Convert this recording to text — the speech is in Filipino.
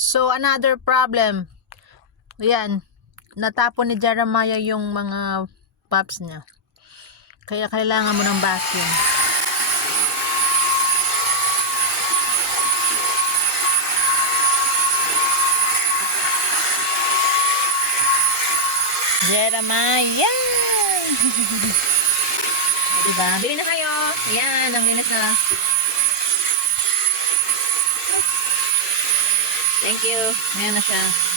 So, another problem. Ayan. Natapon ni Jeremiah yung mga pups niya. Kaya kailangan mo ng vacuum. Jeremiah! Diba? Bili na kayo. Ayan, ang linis na. Thank you. Ayan na siya.